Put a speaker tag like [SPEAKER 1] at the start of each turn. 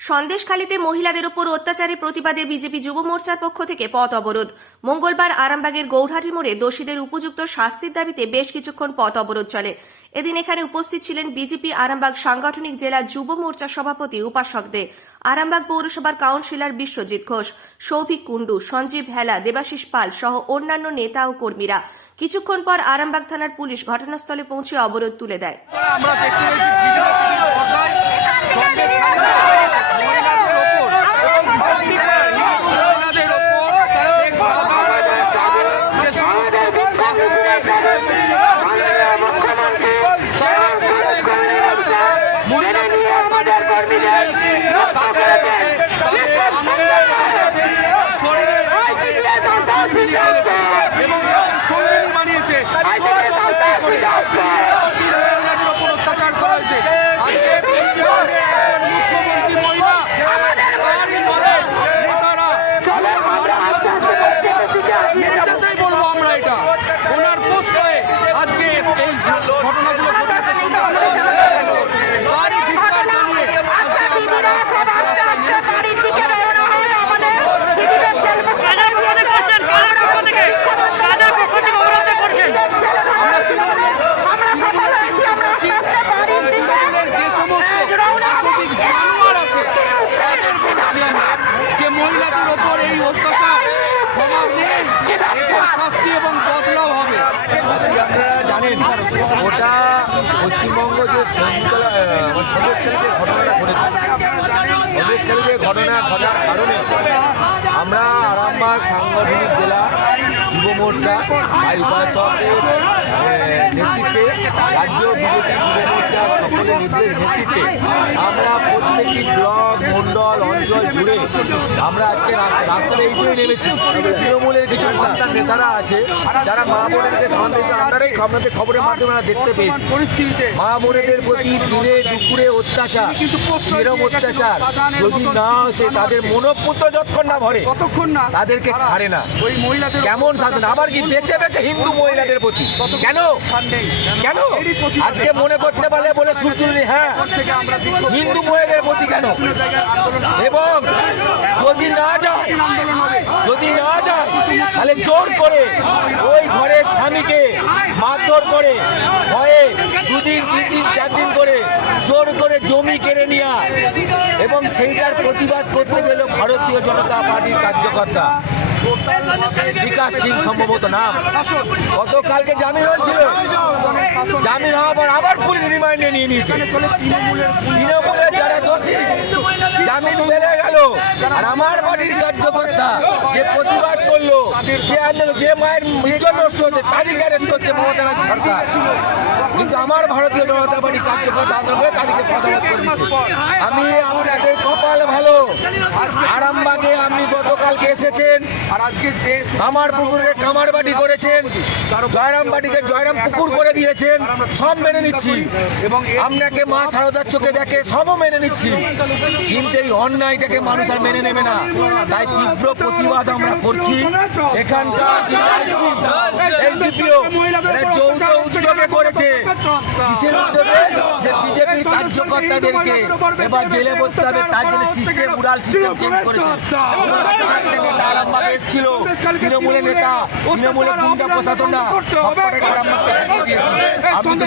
[SPEAKER 1] সন্দেশখালীতে মহিলাদের ওপর অত্যাচারের প্রতিবাদে বিজেপি যুব মোর্চার পক্ষ থেকে পথ অবরোধ। মঙ্গলবার আরামবাগের গৌরহাটি মোড়ে দোষীদের উপযুক্ত শাস্তির দাবিতে বেশ কিছুক্ষণ পথ অবরোধ চলে। এদিন এখানে উপস্থিত ছিলেন বিজেপি আরামবাগ সাংগঠনিক জেলা যুব মোর্চা সভাপতি উপাসক দে, আরামবাগ পৌরসভার কাউন্সিলর বিশ্বজিৎ ঘোষ, সৌভিক কুণ্ডু, সঞ্জীব হেলা, দেবাশিস পাল সহ অন্যান্য নেতা ও কর্মীরা। কিছুক্ষণ পর আরামবাগ থানার পুলিশ ঘটনাস্থলে পৌঁছে অবরোধ তুলে দেয়। আমরা দেখতে পেয়েছি ভিডিও টিভির পর্দায় সন্দেশখালীতে মহিলাদের ওপর এবং হিন্দু মহিলাদের ওপর শেখ শাহজাহান এবং তার যে সমস্ত বাসনের যে সমস্ত তারা মহিলাদের বাড়ি থেকে ফিরে তাদের সাথে তাদের আনন্দ এবং তাদের শরীরের সাথে তারা চুলবিলি ফেলেছে এবং সঙ্গিনী বানিয়েছে চোর যথেষ্ট করে বীর মহিলাদের ওপর অত্যাচার করা হয়েছে আজকে পশ্চিমবঙ্গের একজন মুখ্যমন্ত্রী মহিলা তারই দলে নেতারা মাননীয় মুখ্যমন্ত্রী নির্দেশেই বলব আমরা এটা ওনার পোস্টে আজকে এই যে ঘটনাগুলো ঘটেছে সন্দেশখালী তারই ধিক্কার জানিয়ে আজকে আমরা রাত- আজকে রাস্তায় নেমেছি আমরা কাদের পক্ষ থেকে করছেন কাদের পক্ষ থেকে কাদের পক্ষ থেকে অবরোধ করছেন আমরা তৃণমূলের তৃণমূলের বিরুদ্ধে বলছি এবং তৃণমূলের যে সমস্ত রাজনৈতিক জানোয়ার আছে তাদের বলছি আমরা যে মহিলাদের ওপর এই অত্যাচার ক্ষমা নেই এদের শাস্তি এবং বদলাও হবে আজকে আপনারা জানেন ওটা পশ্চিমবঙ্গ যে সন্দেশখালী সন্দেশখালীতে ঘটনাটা ঘটেছে, সন্দেশখালীতে ঘটনা ঘটার কারণে আমরা আরামবাগ সাংগঠনিক জেলা যুব মোর্চা আর উপাসকের নেতৃত্বে রাজ্য বিজেপি যুব সকলের নির্দেশ নেতৃত্বে আমরা প্রত্যেকটি ব্লক, মণ্ডল, অঞ্চল জুড়ে আমরা আজকে রাস্তা- রাস্তায় এই জন্য নেমেছি। তৃণমূলের কিছু মস্তান নেতারা আছে, যারা মা বোনেরকে সম্মান দিতে আপনাদের খবরের মাধ্যমে আমরা দেখতে পেয়েছি। মা বোনেদের প্রতি দিনে দুপুরে অত্যাচার এরম অত্যাচার যদি না আসে, তাদের মনোপুত্র যতক্ষণ না ভরে, তাদেরকে ছাড়ে না। কেমন সাধন? আবার কি বেঁচে বেঁচে হিন্দু মহিলাদের প্রতি? কেন? কেন? আজকে মনে করতে পারলে বলে সুরচুরি হ্যাঁ হিন্দু মহিলাদের প্রতি কেন? এবং যদি না যায়, যদি না যায়, তাহলে জোর করে ওই ঘরের স্বামীকে মারধর করে, ভয়ে দুদিন তিন দিন চার দিন করে জোর করে জমি কেড়ে নেওয়া এবং সেইটার প্রতিবাদ করতে গেল ভারতীয় জনতা পার্টির কার্যকর্তা বিকাশ সিং সম্ভবত নাম। গতকালকে জামিন হয়েছিল। জামিন হওয়ার পর আবার পুলিশ রিমান্ডে নিয়ে নিয়েছে। তৃণমূলের যারা দোষী, জামিন পেলে আর আমার বাড়ির কার্যকর্তা যে প্রতিবাদ করল যে আন্দোলন যে মায়ের ইজ্জত নষ্ট হচ্ছে তাদেরকে অ্যারেস্ট করছে মমতা ব্যানার্জি সরকার। কিন্তু আমার ভারতীয় জনতা পার্টির কার্যকর্তা আন্দোলন করে তাদেরকে প্রতিবাদ করে দিচ্ছে। আমি আপনাদের কপাল ভালো। আরামবাগে আপনি গতকালকে এসেছেন আর আজকে কামার বাটি করেছেন জয়রাম বাটিকে জয়রাম পুকুর করে দিয়েছেন, সব মেনে নিচ্ছি। এবং আপনাকে মা সারদার চোখে দেখে সবও মেনে নিচ্ছি। কিন্তু এই অন্যায়টাকে মানুষ আর মেনে নেবে না। তাই তীব্র প্রতিবাদ আমরা করছি। এখানকার যৌথ উদ্যোগে করেছে। কিসের উদ্যোগে? যে বিজেপির কার্যকর্তাদেরকে এবার জেলে পড়তে হবে তার জন্য সিস্টেম উড়াল সিস্টেম চেঞ্জ করেছে। এসেছিল তৃণমূলের নেতা তৃণমূলের গুন্ডা সবকটাকে দিয়েছে। আমি তো